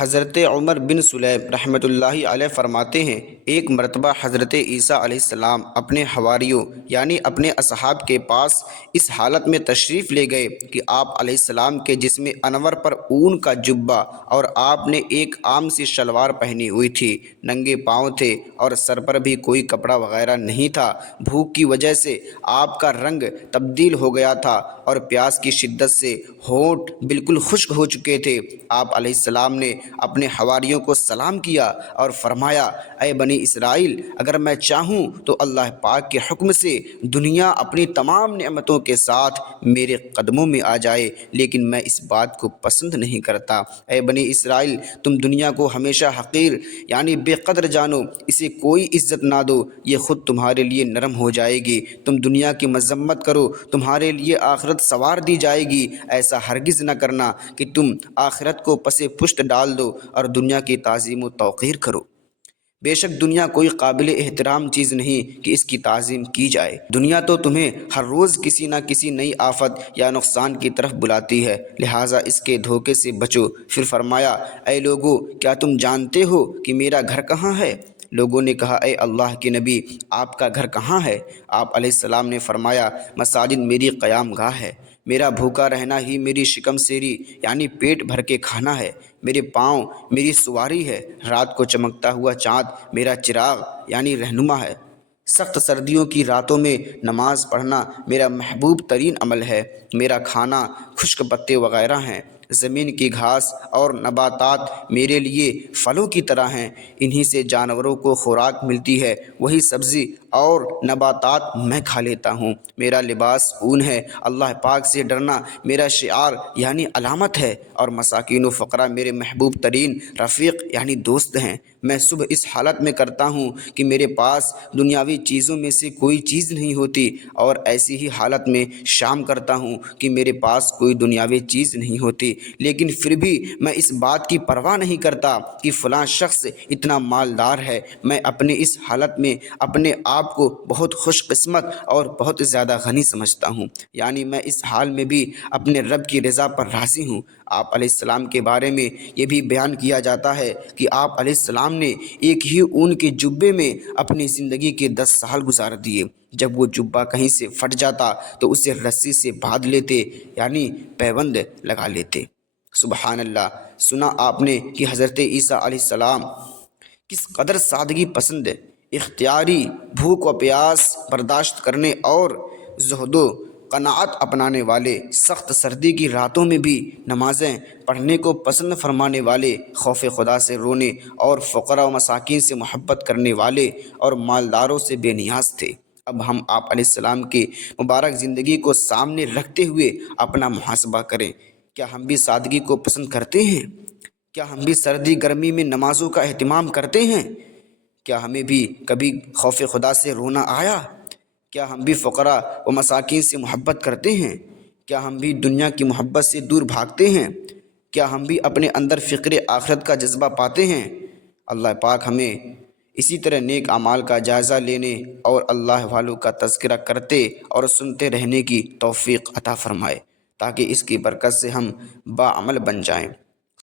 حضرت عمر بن سلیم رحمۃ اللہ علیہ فرماتے ہیں، ایک مرتبہ حضرت عیسیٰ علیہ السلام اپنے حواریوں یعنی اپنے اصحاب کے پاس اس حالت میں تشریف لے گئے کہ آپ علیہ السلام کے جسم انور پر اون کا جبہ اور آپ نے ایک عام سی شلوار پہنی ہوئی تھی، ننگے پاؤں تھے اور سر پر بھی کوئی کپڑا وغیرہ نہیں تھا۔ بھوک کی وجہ سے آپ کا رنگ تبدیل ہو گیا تھا اور پیاس کی شدت سے ہونٹ بالکل خشک ہو چکے تھے۔ آپ علیہ السلام نے اپنے حواریوں کو سلام کیا اور فرمایا، اے بنی اسرائیل، اگر میں چاہوں تو اللہ پاک کے حکم سے دنیا اپنی تمام نعمتوں کے ساتھ میرے قدموں میں آ جائے، لیکن میں اس بات کو پسند نہیں کرتا۔ اے بنی اسرائیل، تم دنیا کو ہمیشہ حقیر یعنی بے قدر جانو، اسے کوئی عزت نہ دو، یہ خود تمہارے لیے نرم ہو جائے گی۔ تم دنیا کی مذمت کرو، تمہارے لیے آخرت سنوار دی جائے گی۔ ایسا ہرگز نہ کرنا کہ تم آخرت کو پس پشت ڈال دو اور دنیا کی تعظیم و توقیر کرو۔ بے شک دنیا کوئی قابل احترام چیز نہیں کہ اس کی تعظیم کی جائے۔ دنیا تو تمہیں ہر روز کسی نہ کسی نئی آفت یا نقصان کی طرف بلاتی ہے، لہٰذا اس کے دھوکے سے بچو۔ پھر فرمایا، اے لوگو، کیا تم جانتے ہو کہ میرا گھر کہاں ہے؟ لوگوں نے کہا، اے اللہ کے نبی، آپ کا گھر کہاں ہے؟ آپ علیہ السلام نے فرمایا، مساجد میری قیام گاہ ہے، میرا بھوکا رہنا ہی میری شکم سیری یعنی پیٹ بھر کے کھانا ہے، میرے پاؤں میری سواری ہے، رات کو چمکتا ہوا چاند میرا چراغ یعنی رہنما ہے، سخت سردیوں کی راتوں میں نماز پڑھنا میرا محبوب ترین عمل ہے، میرا کھانا خشک پتے وغیرہ ہیں، زمین کی گھاس اور نباتات میرے لیے پھلوں کی طرح ہیں، انہی سے جانوروں کو خوراک ملتی ہے، وہی سبزی اور نباتات میں کھا لیتا ہوں، میرا لباس اون ہے، اللہ پاک سے ڈرنا میرا شعار یعنی علامت ہے، اور مساکین و فقراء میرے محبوب ترین رفیق یعنی دوست ہیں۔ میں صبح اس حالت میں کرتا ہوں کہ میرے پاس دنیاوی چیزوں میں سے کوئی چیز نہیں ہوتی، اور ایسی ہی حالت میں شام کرتا ہوں کہ میرے پاس کوئی دنیاوی چیز نہیں ہوتی، لیکن پھر بھی میں اس بات کی پرواہ نہیں کرتا کہ فلاں شخص اتنا مالدار ہے۔ میں اپنے اس حالت میں اپنے آپ کو بہت خوش قسمت اور بہت زیادہ غنی سمجھتا ہوں، یعنی میں اس حال میں بھی اپنے رب کی رضا پر راضی ہوں۔ آپ علیہ السلام کے بارے میں یہ بھی بیان کیا جاتا ہے کہ آپ علیہ السلام نے ایک ہی اون کے جبے میں اپنی زندگی کے 10 سال گزار دیے۔ جب وہ جبہ کہیں سے پھٹ جاتا تو اسے رسی سے باندھ لیتے یعنی پیوند لگا لیتے۔ سبحان اللہ! سنا آپ نے کہ حضرت عیسیٰ علیہ السلام کس قدر سادگی پسند، اختیاری، بھوک و پیاس برداشت کرنے اور زہد و قناعت اپنانے والے، سخت سردی کی راتوں میں بھی نمازیں پڑھنے کو پسند فرمانے والے، خوف خدا سے رونے اور فقراء و مساکین سے محبت کرنے والے اور مالداروں سے بے نیاز تھے۔ اب ہم آپ علیہ السلام کی مبارک زندگی کو سامنے رکھتے ہوئے اپنا محاسبہ کریں۔ کیا ہم بھی سادگی کو پسند کرتے ہیں؟ کیا ہم بھی سردی گرمی میں نمازوں کا اہتمام کرتے ہیں؟ کیا ہمیں بھی کبھی خوف خدا سے رونا آیا؟ کیا ہم بھی فقراء و مساکین سے محبت کرتے ہیں؟ کیا ہم بھی دنیا کی محبت سے دور بھاگتے ہیں؟ کیا ہم بھی اپنے اندر فکر آخرت کا جذبہ پاتے ہیں؟ اللہ پاک ہمیں اسی طرح نیک اعمال کا جائزہ لینے اور اللہ والوں کا تذکرہ کرتے اور سنتے رہنے کی توفیق عطا فرمائے، تاکہ اس کی برکت سے ہم باعمل بن جائیں۔